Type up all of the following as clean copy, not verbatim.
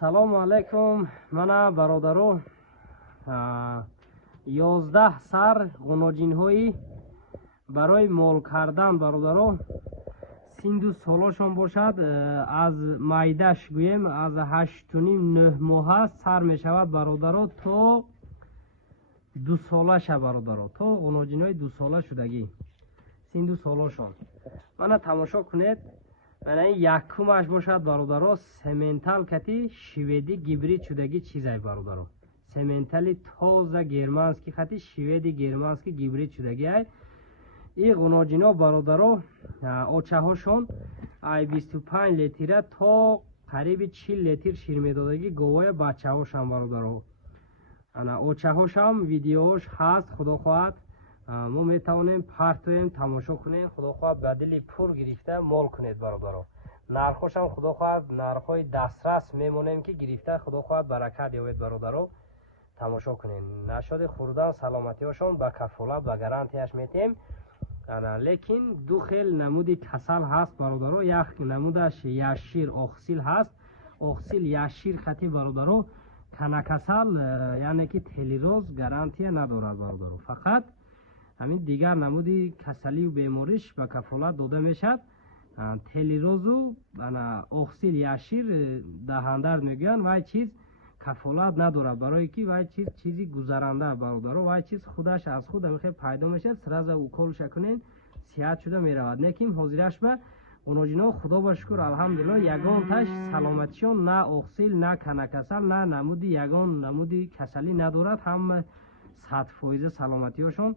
салому алайкум. Мана бародаро 11 сар ғуноҷинҳои барои мол кардан бародаро синду солошон бошад. аз майдаш гӯем аз 8.5-9 моҳа сар мешавад бародаро то 2 солаша бародаро, то ғуноҷинҳои 2 сола шудагӣ синду солошон. мана тамошо кунед. мана якумаш бошад бародаро сементал кати шведи гибрид шудаги чизай бародаро. сементали тоза германски хати шведи германски гибрид шудаги ай. ин ғуноҷино бародаро очаҳошон ай 25 литра то қариби 40 литр шир медодаги говоя бачаҳошам бародаро. ана очаҳошам видеош ҳаст. худо хоҳад мо метавонем партоем тамошо кунем. худо хоҳад ба дили пур гирифта мол кунед бародаро. нархошам худо хоҳад нархҳои дастрас мемонем ки гирифта худо хоҳад баракат ёбед бародаро. тамошо кунем. нашоди хурдан саломатиҳошон ба кафолат ба гарантияш метем. лекин ду хел намуди касал ҳаст бародаро. як намудаш яшир охсил ҳаст. охсил яшир хати бародаро канакасал яъне ки телироз гарантия надорад бародаро. фақат ҳамин дигар намуди касалию бемориш ба кафолат дода мешавад. телирозу охсил яшир даҳандар мегӯянд вай чиз кафолат надорад, барое ки вай чизи гузаранда бародаро. вай чиз худаш аз худ амихе пайдо мешавад, сразу уколша кунен сиҳат шуда меравад. некин ҳозираш ба ғуноҷино худо ба шукр алҳамдулилло ягон таш саломатишон на охсил на канакасал на намуди ягон намуди касалӣ надорад. ҳама 100% саломатиҳошон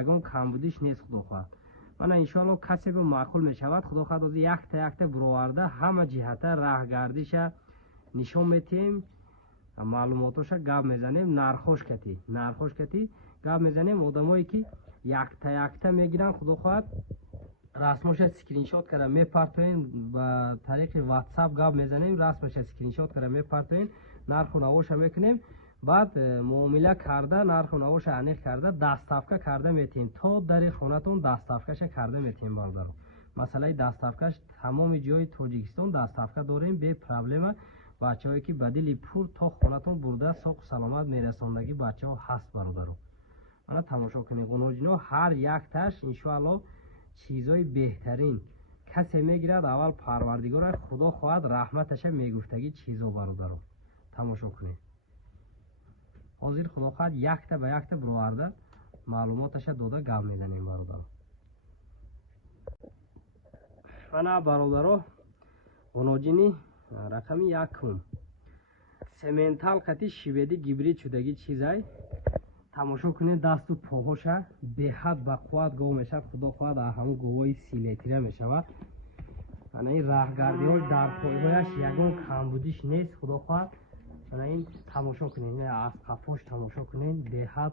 ягон камбудиш нест. худо хоҳад мана иншоалло касе ба маъқул мешавад. худо хоҳад ози якта буроварда ҳама ҷиҳата раҳгардиша нишон метиҳем, маълумотоша гап мезанем. нархош кати гап мезанем. одамое ки якта мегиранд худо хоҳад расмоша скриншот карда мепартоен. ба тариқи ватсап гап мезанем. расмоша скриншот карда мепартоен. нарху навоша мекунем. баъд муомила карда нарху навоша аниқ карда дастафка карда метиҳем. то дари хонатон дастафкаша карда метиҳем бародаро. масъалаи дастафкаш тамоми ҷои тоҷикистон дастафка дорем бе проблема. бачаҳое ки ба дили пур то хонатон бурда соқу саломат мерасондаги бачаҳо ҳаст бародаро. мана тамошо кунед. ғуноҷино ҳар якташ иншоалло чизои беҳтарин касе мегирад. аввал парвардигора худо хоҳад раҳматаша мегуфтаги чизо бародаро. тамошо кунед. ҳозир худо хоҳад якта ба якта буроварда маълумоташа дода гап мезанем бародаро. мана бародаро ғуноҷини рақами якум сементал қати шведи гибрид шудаги чизай. тамошо кунед. дасту поҳоша беҳад бақувват гов мешавад. худо хоҳад ҳамун говои 30 литра мешавад. ана ин раҳгардиҳош дар поҳояш ягон камбудиш нест. худо хоҳад ана ин тамошо кунед. аз қафош тамошо кунед. беҳад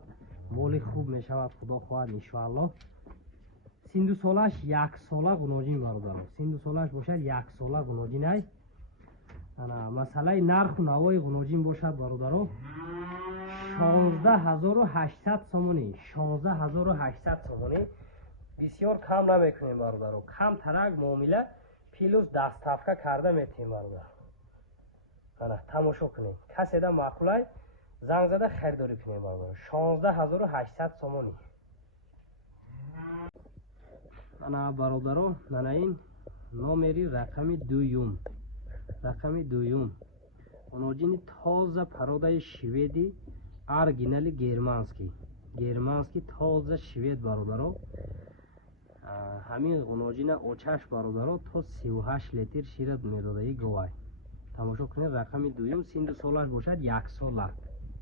моли хуб мешавад. худо хоҳад иншоалло. синду солаш 1 сола ғуноҷин бародаро. синду солаш бошад 1 сола ғуноҷинай. масъалаи нарху навои ғуноҷин бошад бародаро 16800 сомонӣ. 16800 сомонӣ. бисёр кам намекунем бародаро. камтарак муомила плюс дастафка карда метиҳем бародаро. тамошо кунем. каседа маъқулай занг зада харидорӣ кунем бародаро. 16800 сомонӣ. ана бародаро ана ин номери рақами дуюм. рақами дуюм ғуноҷини тоза пародаи шведи оригинали германски тоза швед бародаро. ҳамин ғуноҷина очаш бародаро то 38 литр шират медодаги говай. тамошо кунед. рақами дуюм синду солаш бошад 1 сола.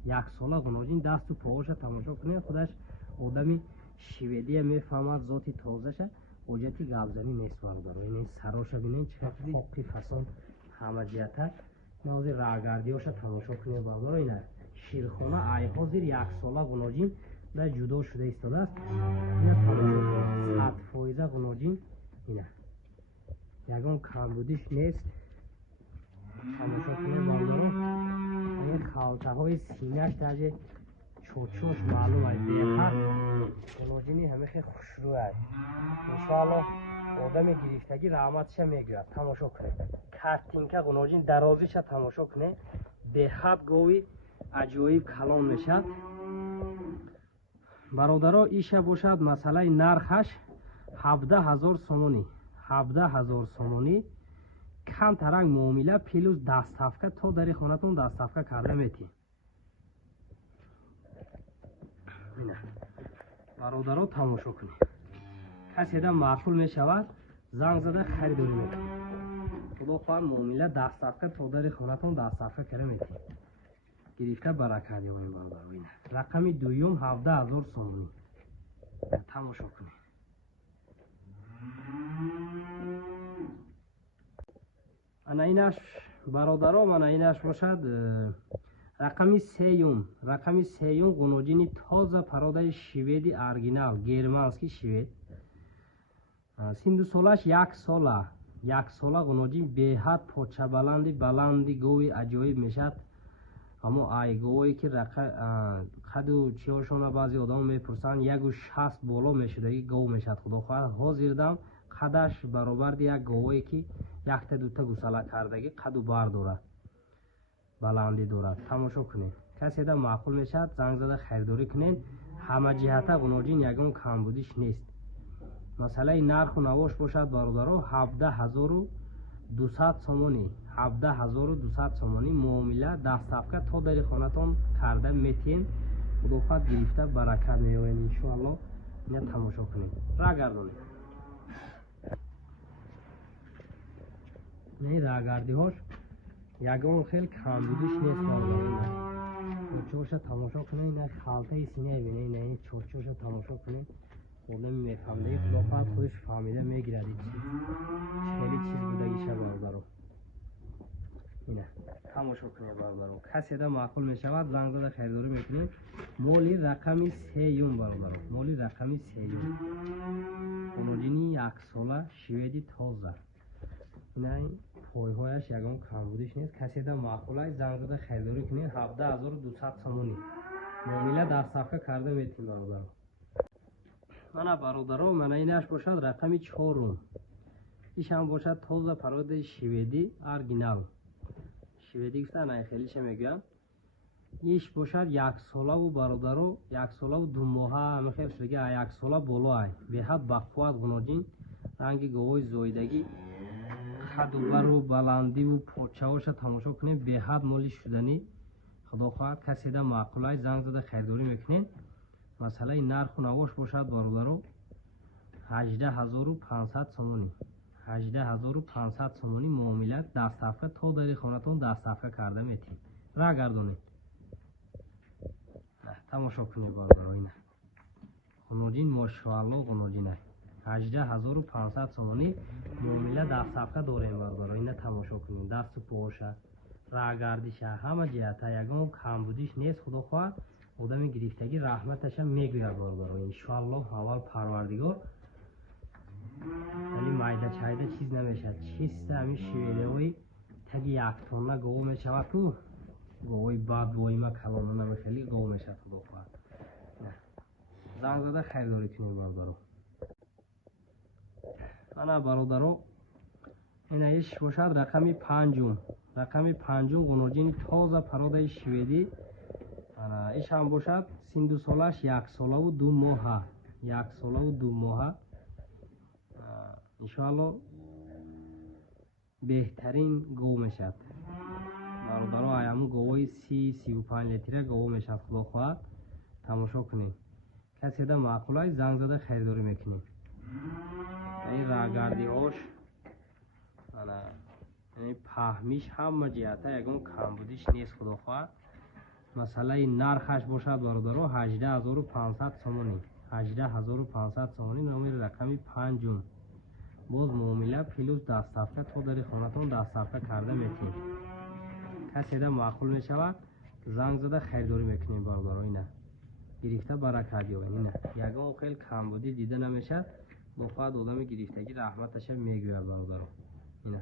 1 сола ғуноҷин дасту поҳоша тамошо кунед. худаш одами шведия мефаҳмад зоти тозаша. ҳоҷати гапзанӣ нест бародаро. ин сароша бинед чиқадр хоқи фасон ҳама ҷиҳата. ҳозир раҳгардиҳоша тамошо кунед бародаро. ина ширхона ай ҳозир 1 сола ғуноҷин да ҷудо шуда истодааст. ина тамошо кунед. 100% ғуноҷин ина ягон камбудиш нест. тамошо кунед бародаро. ин халтаҳои синаш таҷе чочош маълум ай беҳад ғуноҷини ҳамихе хушрӯ ай. иншоалло одами гирифтагӣ раҳматиша мегӯяд. Тамошо кунед. Картинка ғуноҷин дарозиша тамошо кунед. Беҳад гови аҷоиб калон мешад. бародаро, иша бошад масъалаи нархаш 17,000 сомонӣ. 17,000 сомонӣ камтарак муомила плюс дастафка то дари хонатон дастафка карда метӣ. бародаро, тамошо кунед. каседа маъқул мешавад, занг зада харидорӣ мекунед. худо хоҳад муомила дастафка то дари хонатон дастафка карда метӣ. гирифта баракат ёбем бародаро. рақами дуюм 17,000 сомонӣ. тамошо кунед. ана инаш бародаро, мана инаш бошад рақами сеюм. рақами сеюм ғуноҷини тоза пародаи шведи оригинал, германский швед. синдусолаш 1 сола. 1 сола ғуноҷин беҳад почабаланди баланди гови аҷоиб мешад. аммо ай говое ки қаду чиёшона баъзе одам мепурсанд 1.60 боло мешудаги гов мешад. худо хоҳад ҳозирдам қадаш баробарди як говое ки якта дута гусала кардаги қаду бар дорад, баландӣ дорад. тамошо кунед. каседа маъқул мешад, занг зада харидорӣ кунед. ҳамаҷиҳата ғуноҷин ягон камбудиш нест. масъалаи нарху навош бошад бародаро 17,200 сомонӣ. 17,200 сомонӣ муомила дастафка то дари хонатон карда метиҳем. худо хоҳад гирифта баракат меояд иншоалло. ина тамошо кунед. рагардонед. ин рагардиҳош ягон хел камбудиш нест бародаро. чорчоша тамошо кунед. ина халтаи синаи бинед. ина чорчоша тамошо кунед. одами мефаҳмдаги худо хоҳад худаш фаҳмида мегирад чили чиз будагиша бародаро. ина тамошо кунед бародаро. каседа маъқул мешавад, занг зада харидорӣ мекунед. моли рақами сеюм бародаро. моли рақами сеюм. ғуноҷини 1 сола шведи тоза. ина пойҳояш ягон камбудиш нест. каседа маъқул аст, занг зада харидорӣ кунед. 17,200 сомонӣ. муомила дастафка карда метиҳем бародаро. мана бародаро, мана инаш бошад рақами 4. ишам бошад тоза пародаи шведи оригинал. шведи гуфта ана хелиша мегӯям. иш бошад 1 солаву бародаро 1 солаву 2 моҳа мехел шудаги 1 сола боло ай. беҳад бақувват ғуноҷин ранги говои зоидаги қадубару баландиву почаоша тамошо кунед. беҳад моли шуданӣ. худо хоҳад каседа маъқул аст, занг зада харидорӣ мекунед. масъалаи нарху навош бошад бародаро 18,500 сомонӣ. 18,500 сомонӣ муомила дастафка то дари хонатон дастафка карда метиҳем. рагардонед. тамошо кунед бародаро. ина ғуноҷин мошоалло ғуноҷин аст. 18,500 сомонӣ муомила дастафка дорем бародаро. ина тамошо кунед. дасту поша, рагардиша, ҳама ҷиҳата ягон камбудиш нест. худо хоҳад одами гирифтагӣ раҳматаша мегӯяд бародаро. иншоалло аввал парвардигор вале майда чайда чиз намешад. чиста ҳамин шведиҳои таги 1 тонна гов мешавад ку говои бадбоима калона намехели гов мешад. худо хоҳад занг зада харидорӣ кунед бародаро. мана бародаро, ина иш бошад рақами 5. рақами 5 ғуноҷини тоза пародаи шведӣ. ишам бошад синдусолаш 1 солаву 2 моҳа. 1 солаву 2 моҳа. иншоалло беҳтарин гов мешад бародаро. ҳамун говои 30-35 литра гов мешад. худо хоҳад тамошо кунед. каседа маъқул аст, занг зада харидорӣ мекунед. ин рагардиҳош паҳмиш ҳама ҷиҳата ягон камбудиш нест. худо хоҳад масъалаи нархаш бошад бародаро 18,500 сомонӣ. 18,500 сомонӣ номери рақами 5. боз муомила плюс дастафка то дари хонатон дастафка карда метиҳем. каседа маъқул мешавад, занг зада харидорӣ мекунем бародаро. ина гирифта баракат ёбем. ина ягон хел камбудӣ дида намешад. худо хоҳад одами гирифтагӣ раҳматаша мегӯяд бародаро. ина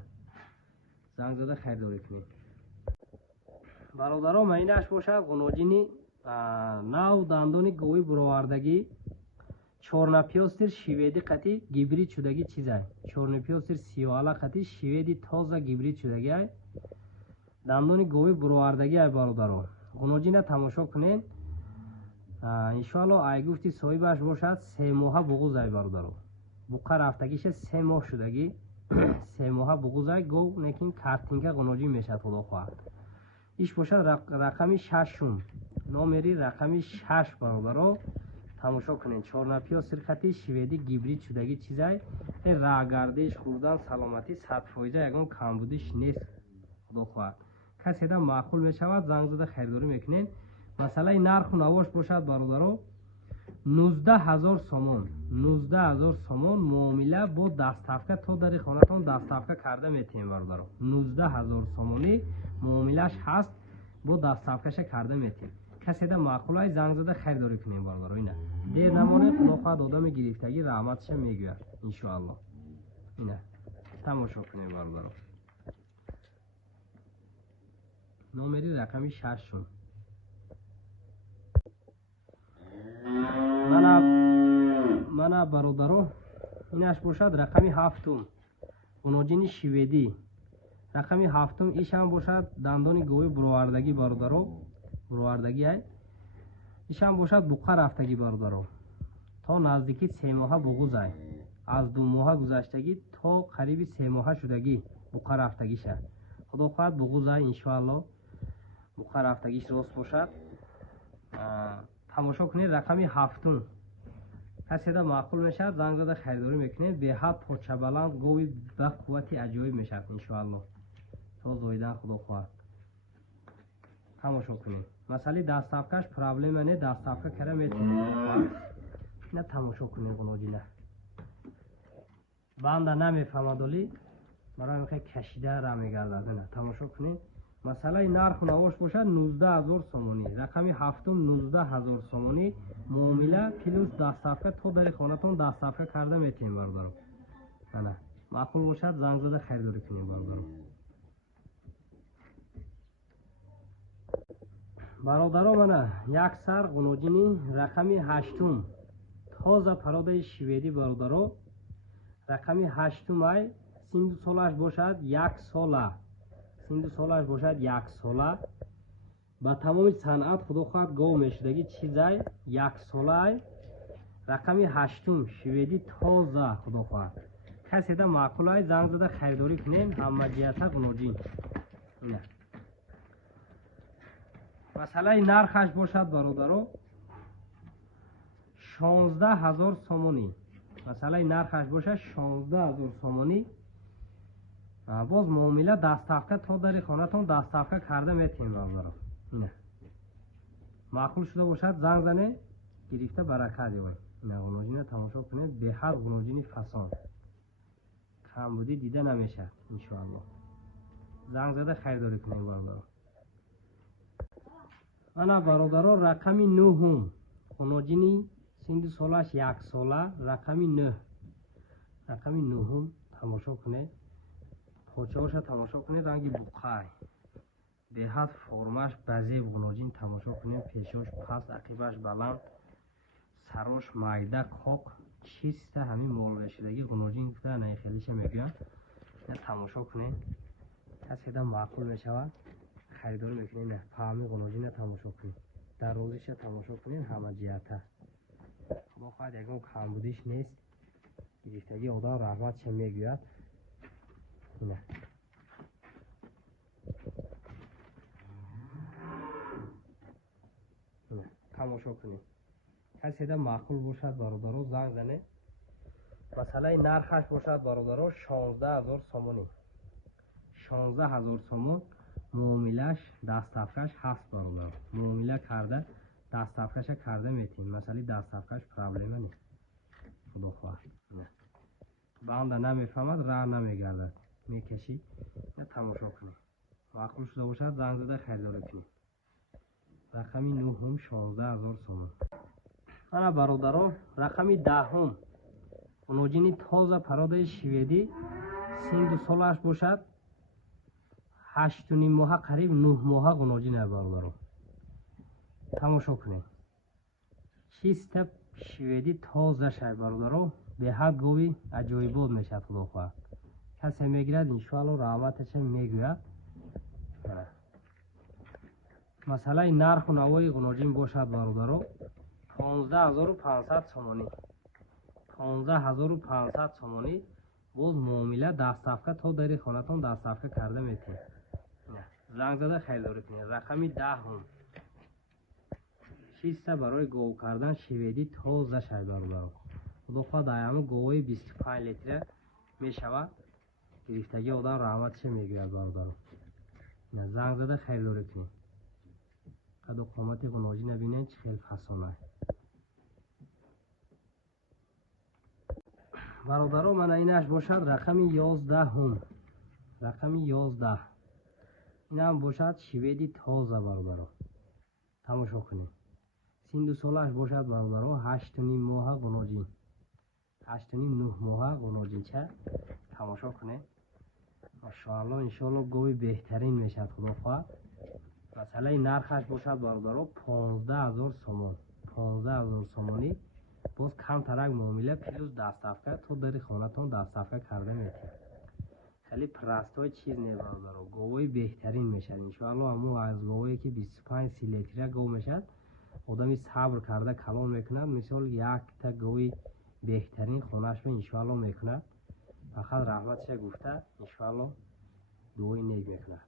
занг зада харидорӣ кунед бародаро. маинаш бошад ғуноҷини нав дандони говӣ буровардагӣ чорнапёстир шиведи қати гибрид шудаги чизай. Чорнапёстир сиёала қати шиведи тоза гибрид шудаги ай. Дандони говӣ буровардаги ай бародаро. Ғуноҷина тамошо кунед. Иншоалло ай гуфти соҳибаш бошад 3 моҳа буғуз ай бародаро. Буқа рафтагиша 3 моҳ шудаги 3 моҳа буғуз ай гов некин картинка ғуноҷин мешад худо хоҳад. Иш бошад рақами 6 номери рақами 6 бародаро. тамошо кунед. Чорнапёстир қати шиведи гибрид шудаги чизай. Рагардиш хурдан саломатӣ 100% ягон камбудиш нест худо хоҳад. کسی دا معقول می شود زنگ زده خریداری میکنین. مثلا نرخ و نواش باشد برادرو 19000 سومون 19000 سومون معامله با دستافکه تا در خانه‌تون دستافکه کرده میتونین برادرو. 19000 سومونی معاملهش هست با دستافکهش کرده میتونین. کسی دا معقول های زنگ زده خریداری کنین برادرو. اینه دیر نمونه خدا خواهد آدم گرفتگی رحمتش میگوید ان شاء الله. اینه تماشا کنین برادرو. номери рақами 6 мана бародаро инаш бошад рақами 7 ғуноҷини шиведӣ рақами 7 ишам бошад дандони говӣ буровардаги бародаро буровардаги ай ишам бошад буқа рафтаги бародаро то наздики 3 моҳа буғуз ай аз 2 моҳа гузаштагӣ то қариби 3 моҳа шудагӣ буқа рафтагиша худо хоҳад буғуз ай иншоалло буқа рафтагиш рост бошад. тамошо кунед рақами 7 касе да маъқул мешавад занг зада харидорӣ мекунед. беҳад почабаланд гови ба қуввати аҷоиб мешавад иншоалло то зоидан худо хоҳад. тамошо кунед масъалаи дастафкаш проблема не дастафка кара метавонад. ина тамошо кунед ғуноҷина банда намефаҳмад оли барои мехай кашида ра мегардад. ина тамошо кунед масъалаи нарху навош бошад 19000 сомонӣ рақами 7 19000 сомонӣ муомила плюс дастафка то дари хонатон дастафка карда метавонем бародаро. ана маъқул бошад занг зада харидорӣ кунем бародаро. бародаро мана як сар ғуноҷини рақами 8 тоза пародаи шведӣ бародаро рақами 8 ай синду солаш бошад 1 сола синду солаш бошад 1 сола ба тамоми санъат худо хоҳад гов мешудаги чизай 1 сола ай рақами 8 шведӣ тоза худо хоҳад. касе да маъқул ай занг зада харидорӣ кунем ҳама ҷиҳата ғуноҷин. ина масъалаи нархаш бошад бародаро 16000 сомонӣ масъалаи нархаш бошад 16000 сомонӣ. боз муомила дастафка то дари хонатон дастафка карда метавонем бародаро. ина маъқул шуда бошад занг зане гирифта баракат ёбад. ина ғуноҷина тамошо кунед беҳад ғуноҷини фасон камбудӣ дида намешад иншоалло. занг зада харидорӣ кунем бародаро. ана бародаро рақами 9 ғуноҷини синду солаш 1 сола рақами 9 рақами 9 тамошо кунед почаоша тамошо кунед ранги буқай беҳад формаш базеб ғуноҷин тамошо кунед пешош паст ақибаш баланд сарош майда қоқ чиста ҳамин молбешидагӣ ғуноҷин гуфта наихелиша мегӯям. ина тамошо кунед касе да маъқул мешавад харидорӣ мекунед. ина фаҳми ғуноҷина тамошо кунед дар розиша тамошо кунед ҳама ҷиҳата худо хоҳад ягон камбудиш нест гирифтагӣ одам раҳматша мегӯяд. ина тамошо кунед касе да маъқул бошад бародаро занг зане масъалаи нархаш бошад бародаро 16000 сомонӣ 16000 сомон муомилаш дастафкаш ҳаст бародаро. муомила карда дастафкаша карда метавонем масъалаи дастафкаш проблема нест худо хоҳад. банда намефаҳмад ра намегардад мекашӣ. ина тамошо кунед маъқул шуда бошад занг зада харидорӣ кунед. рақами 9 16000 сомон. ана бародаро рақами 10 ғуноҷини тоза пародаи шведӣ синду солаш бошад 8 моҳа қариб 9 моҳа ғуноҷин ай бародаро. тамошо кунед чиста шведи тоза шай бародаро беҳад гови аҷоибот мешавад худохоҳ. کسی میگیرد انشاءالله رحمتش میگوید. مثلا نرخ و نوای غناجین باشد برادرو 15500 سومانی 15500 سومانی باز معامله دستافکه تا در خانتان دستافکه کرده میتونید. زنگ زده خیلی داری کنید. رقمی 10 هم شیسته برای گو کردن شویدی تازه شای برادرو خدا دایمو گوی 25 لیتره میشود. گرفتگی آدم رحمتش میگوید برادرو. زنگ زده خیلی داری کنید. قد و قامت غناجی نبینید چه خیلی فسانه برادرو. من اینش باشد رقمی 11 هم رقمی 11 این هم باشد شویدی تازه برادرو. تماشا کنید. سیندو سالش باشد برادرو 8.5 ماه غناجی 8.5 9 ماه غناجی چه تماشا کنید. ماشاءالله انشاءالله گوی بهترین میشد خدا خواهد. مثلا این نرخش باشد برادرو 15000 سومان 15000 سومانی باز کم ترک معامله پلوس دستافکه تو داری خانتان دستافکه کرده میتونید. خیلی پرستای چیز نه برادرو. گوی بهترین میشد انشاءالله. امو از گویی که 25 30 لیتره گو میشد آدمی صبر کرده کلان میکند. مثال یک تا گوی بهترین خونش به انشاءالله میکند. فقط رحمتش گفته انشاءالله گوی نیک میکند.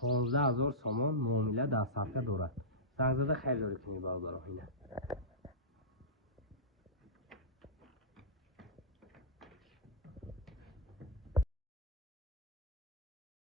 15000 سومان معامله دستافکه دارد. زنگ زده خیلی داری کنی برادرو. اینه